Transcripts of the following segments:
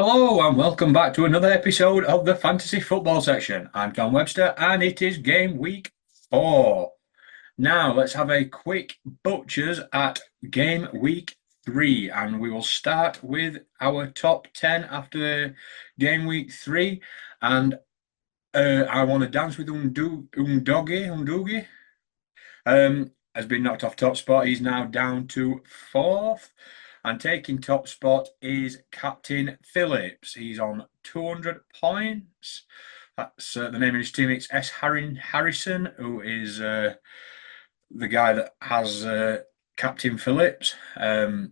Hello and welcome back to another episode of the Fantasy Football section. I'm John Webster and it is game week 4. Now let's have a quick butchers at game week 3 and we will start with our top 10 after game week 3 and I want to dance with Undogi. Has been knocked off top spot. He's now down to 4th. And taking top spot is Captain Phillips. He's on 200 points. That's the name of his team. It's S. Harrison, who is the guy that has Captain Phillips. New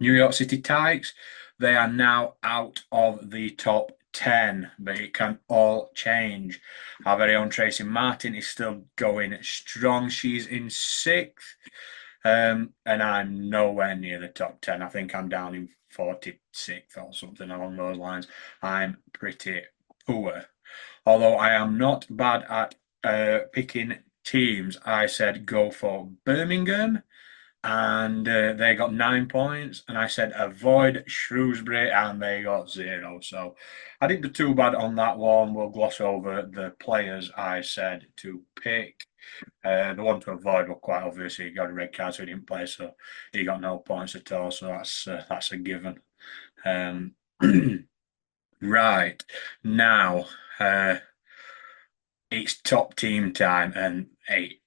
York City Tigers. They are now out of the top 10, but it can all change. Our very own Tracy Martin is still going strong. She's in 6th. And I'm nowhere near the top 10. I think I'm down in 46th or something along those lines. I'm pretty poor. Although I am not bad at picking teams. I said go for Birmingham and they got 9 points. And I said avoid Shrewsbury and they got 0. So I didn't do too bad on that one. We'll gloss over the players I said to pick. The one to avoid were quite obvious. He got a red card, so he didn't play, so he got no points at all. So that's a given. Right now, it's top team time, and it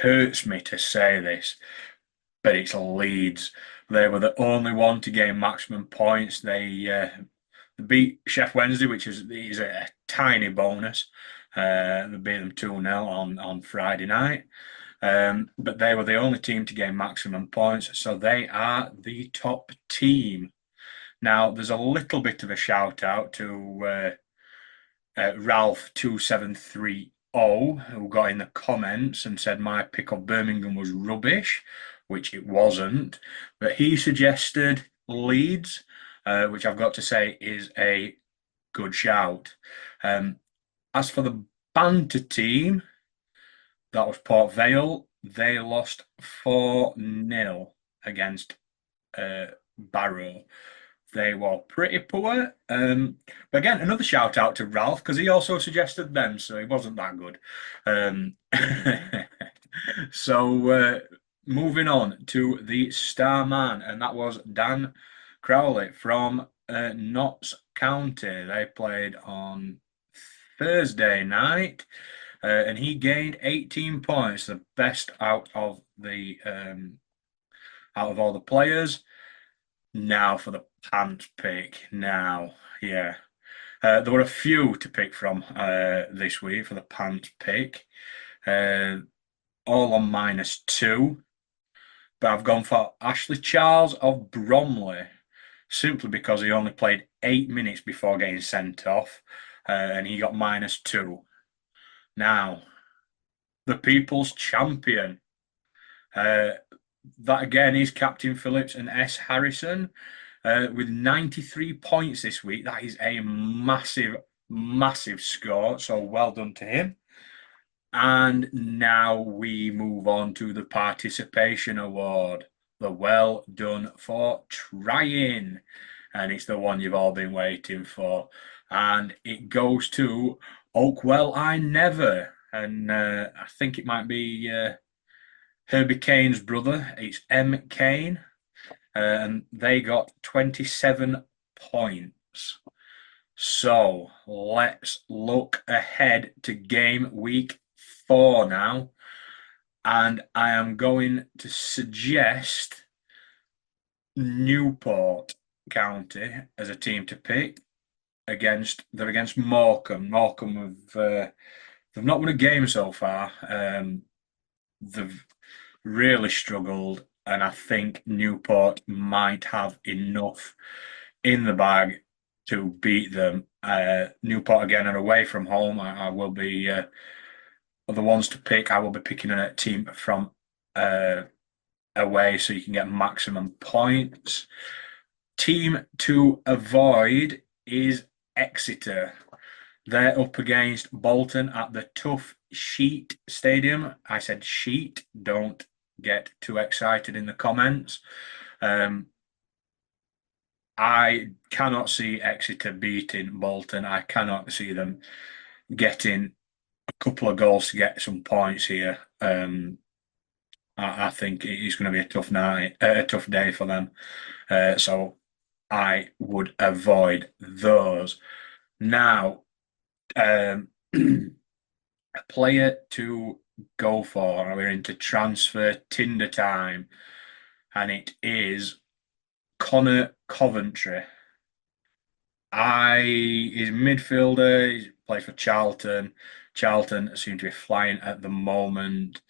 hurts me to say this, but it's Leeds. They were the only one to gain maximum points. They beat Chef Wednesday, which is a tiny bonus. They beat them 2-0 on Friday night. But they were the only team to gain maximum points, so they are the top team. Now, there's a little bit of a shout out to Ralph2730, who got in the comments and said my pick of Birmingham was rubbish, which it wasn't, but he suggested Leeds, which I've got to say is a good shout. As for the banter team, that was Port Vale. They lost 4-0 against Barrow. They were pretty poor. But again, another shout out to Ralph because he also suggested them, so he wasn't that good. So moving on to the star man, and that was Dan Crowley from Notts County. They played on Thursday night. And he gained 18 points, the best out of all the players. Now for the pants pick. Now, yeah, there were a few to pick from this week for the pants pick, all on -2. But I've gone for Ashley Charles of Bromley, simply because he only played 8 minutes before getting sent off, and he got -2. Now, the people's champion. That again is Captain Phillips and S. Harrison with 93 points this week. That is a massive, massive score. So well done to him. And now we move on to the participation award. The well done for trying. And it's the one you've all been waiting for. And it goes to Oakwell I Never. And I think it might be Herbie Kane's brother. It's M. Kane. And they got 27 points. So let's look ahead to game week 4 now. And I am going to suggest Newport County as a team to pick. They're against Morecambe. Morecambe they've not won a game so far. They've really struggled, and I think Newport might have enough in the bag to beat them. Newport again are away from home. I will be the ones to pick. I will be picking a team from away so you can get maximum points. Team to avoid is Exeter. They're up against Bolton at the Tough Sheet Stadium. I said sheet, don't get too excited in the comments. I cannot see Exeter beating Bolton. I cannot see them getting a couple of goals to get some points here. I think it's going to be a tough night, a tough day for them. So I would avoid those. Now, a player to go for. We're into transfer Tinder time, and it is Connor Coventry. He's a midfielder. He plays for Charlton. Charlton seem to be flying at the moment.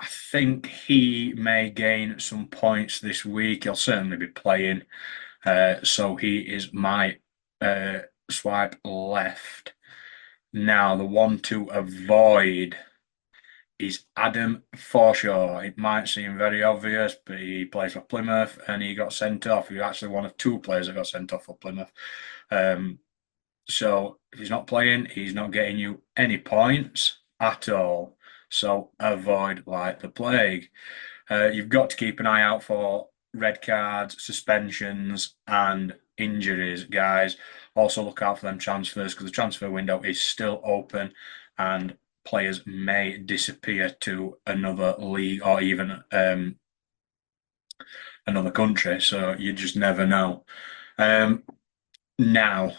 I think he may gain some points this week. He'll certainly be playing. So he is my swipe left. Now, the one to avoid is Adam Forshaw. It might seem very obvious, but he plays for Plymouth and he got sent off. He's actually one of two players that got sent off for Plymouth. So if he's not playing, he's not getting you any points at all. So avoid like the plague. You've got to keep an eye out for red cards, suspensions, and injuries, guys. Also look out for them transfers because the transfer window is still open and players may disappear to another league or even another country. So you just never know. Now,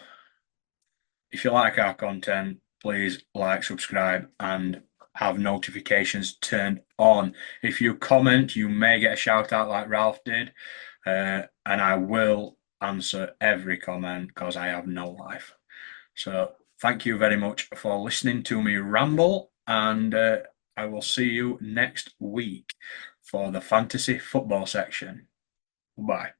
if you like our content, please like, subscribe, and have notifications turned on. If you comment, you may get a shout out like Ralph did, and I will answer every comment because I have no life. So thank you very much for listening to me ramble, and I will see you next week for the fantasy football section. Bye.